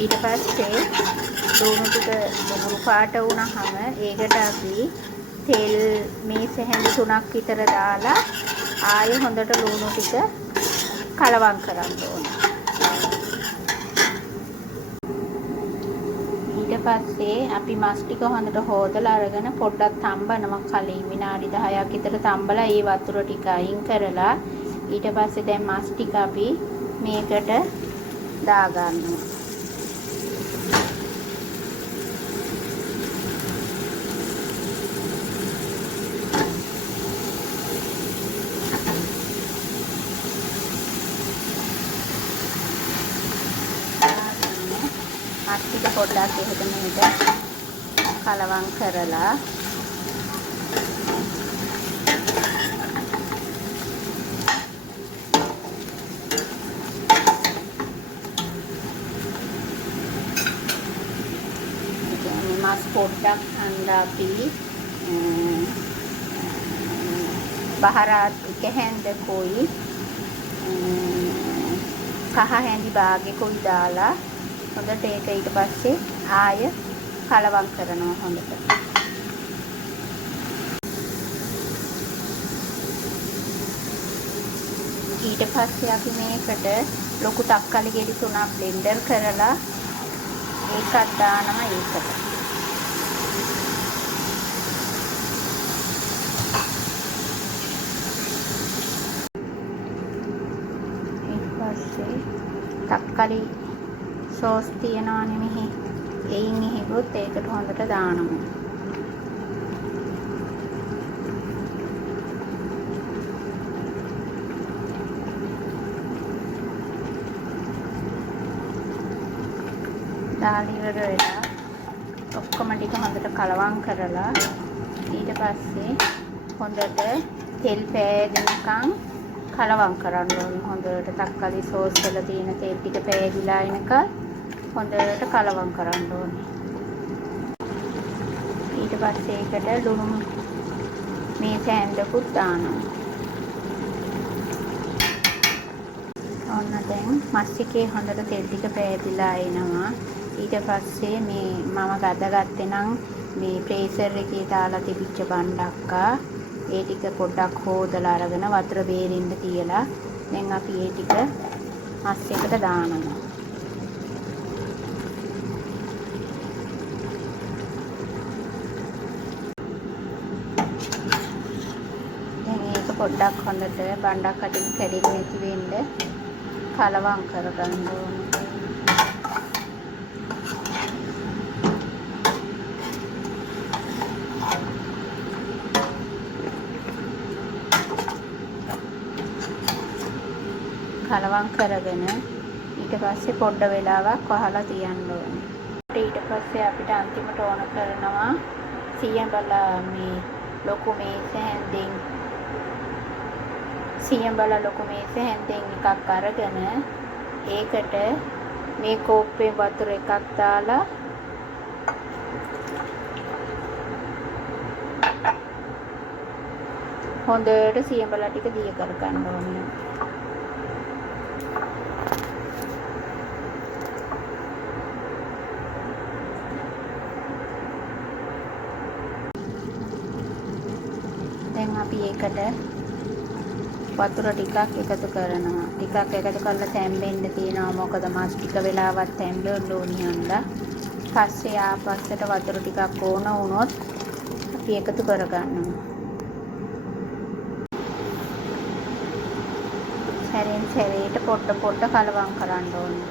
ඊට පස්සේ ලුණු ටික දුඹුරු පාට වුණාම ඒකට අපි තෙල් මේස හැඳි 3ක් විතර දාලා ආයෙ හොඳට ලුණු ටික කලවම් කරන්න ඕනේ. ඊට පස්සේ අපි මස් ටික හොඳට හොදලා අරගෙන පොඩ්ඩක් තම්බනවා කලින් විනාඩි 10ක් විතර තම්බලා ඒ වතුර ටික අයින් කරලා ඊට පස්සේ දැන් මස් ටික අපි මේකට දාගන්නවා. මස් ටික පොඩ්ඩක් එහෙම මේක කලවම් කරලා මස් පොඩ්ඩක් හන්දා අපි බහරාත් එක හැන්දකුයි කහ හැඳි භාගෙකුයි දාලා හොඳට ඒක ඊට පස්සේ ආය කලවම් කරනවා හොඳට. ඊට පස්සේ අපි මේකට ලොකු තක්කාලි ගෙඩි 3ක් බ්ලෙන්ඩර් කරලා ඒකත් දානවා ඒකට. ඊට පස්සේ තක්කාලි සෝස් තියනවානේ මෙහි. එයින් එහෙගොත් ඒකට හොඳට දානවා. දාලා ඉවර වෙලා ඔක්කොම ටික හොඳට කලවම් කරලා ඊට පස්සේ හොඳට තෙල් පෑදෙනකන් කලවම් කරන්න ඕනේ. හොඳට තක්කාලි සෝස් වල තියෙන තෙල් ටික පෑදිලා එනකන් හොඳට කලවම් කරන්න ඕනේ. ඊට පස්සේ ඒකට ලුණු මේ සෑම්ඩකුත් දානවා. ඔන්න දැන් මස් එකේ හොඳට තෙල් ටික පෑදිලා එනවා. ඊට පස්සේ මේ මම ගත්තේ නම් මේ ප්‍රෙෂර් එකේ දාලා තිබිච්ච බණ්ඩක්කා ඒ ටික පොඩ්ඩක් හොදලා අරගෙන වතුර බේරෙන්න තියලා දැන් අපි ඒ ටික මස් එකට දානවා. දැන් ඒක පොඩ්ඩක් හොඳට බණ්ඩක්කා ටික කැඩෙන්නේ නැති වෙන්න කලවම් කරගන්න ඕනේ. කලවම් කරගෙන ඊට පස්සේ පොඩ්ඩ වෙලාවක් වහලා තියන්න ඕනේ. ඊට පස්සේ අපිට අන්තිමට ඕන කරනවා සියඹලා මේ ලොකු මේස හැන්දෙන් එකක් අරගෙන ඒකට මේ කෝප්පේ වතුර එකක් දාලා හොඳට සියඹලා ටික දිය කර ගන්න ඕනේ. දැන් අපි ඒකට වතුර ටිකක් එකතු කරනවා. ටිකක් එකතු කරලා තැම්බෙන්න තියෙනවා. මොකද මස් ටික වෙලාවක් තැම්බෙන්න ඕනි හන්දා. පස්සේ ආපස්සට වතුර ටිකක් ඕන වුණොත් අපි එකතු කරගන්නවා. සැරෙන් සැරේට පොඩ කලවම් කරන්න ඕනේ.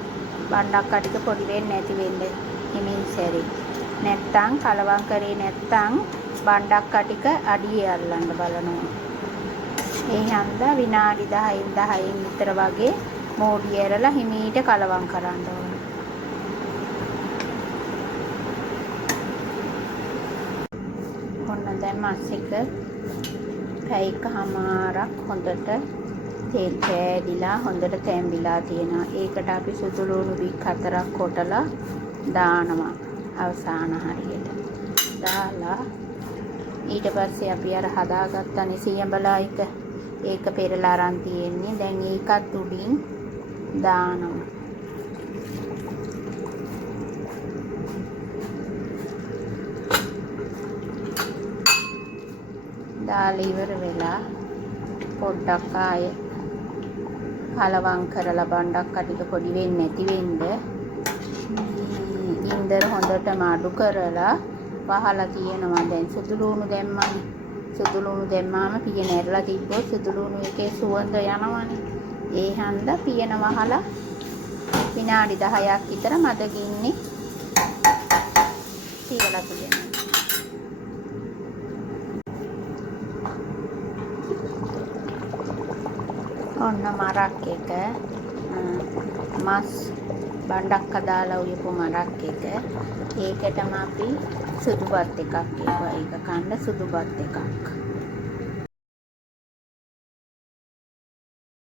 බණ්ඩක්කා ටික පොඩි වෙන්නේ නැති වෙන්න හිමින් සැරේ. නැත්තම් කලවම් කරේ නැත්තම් බණ්ඩක්කා ටික අඩියේ අල්ලන්න බලනවා. ඒ හන්දා විනාඩි 10න් විතර වගේ මෝඩිය ඇරලා හිමීට කලවම් කරන්න ඕනේ. ඔන්න දැන් මස් එක පැය එකමාරක් හොඳට තෙල් පෑදිලා හොඳට තැම්බිලා තියෙනවා. ඒකට අපි සුදු ලුණු බික් 4ක් කොටලා දානවා අවසාන හරියට. දාලා ඊට පස්සේ අපි අර හදාගත්තනේ සියඹලා එක ඒක පෙරලා අරන් තියෙන්නේ. දැන් ඒකත් උඩින් දානවා. දාලා ඉවර වෙලා පොඩ්ඩක් ආය කලවම් කරලා බණ්ඩක් කටික පොඩි වෙන්නේ නැති වෙන්න ඉන්දර හොඳටම අඩු කරලා වහලා තියෙනවා. දැන් සුදු ලුණු දැම්මම සුදු ලුණු දැම්මාම පිය නැරලා තිබ්බොත් සුදු ලුණු එකේ සුවඳ යනවනේ. ඒ හන්දා පියන වහලා විනාඩි 10ක් විතර මද ගින්නේ තියලා තියෙනවා. ඔන්න මරක් එක මස් බණ්ඩක් හදාලා උයපු මරක් එක. ඒකටම අපි සුදු බත් එකක් ඒක කන්න සුදු බත් එකක්.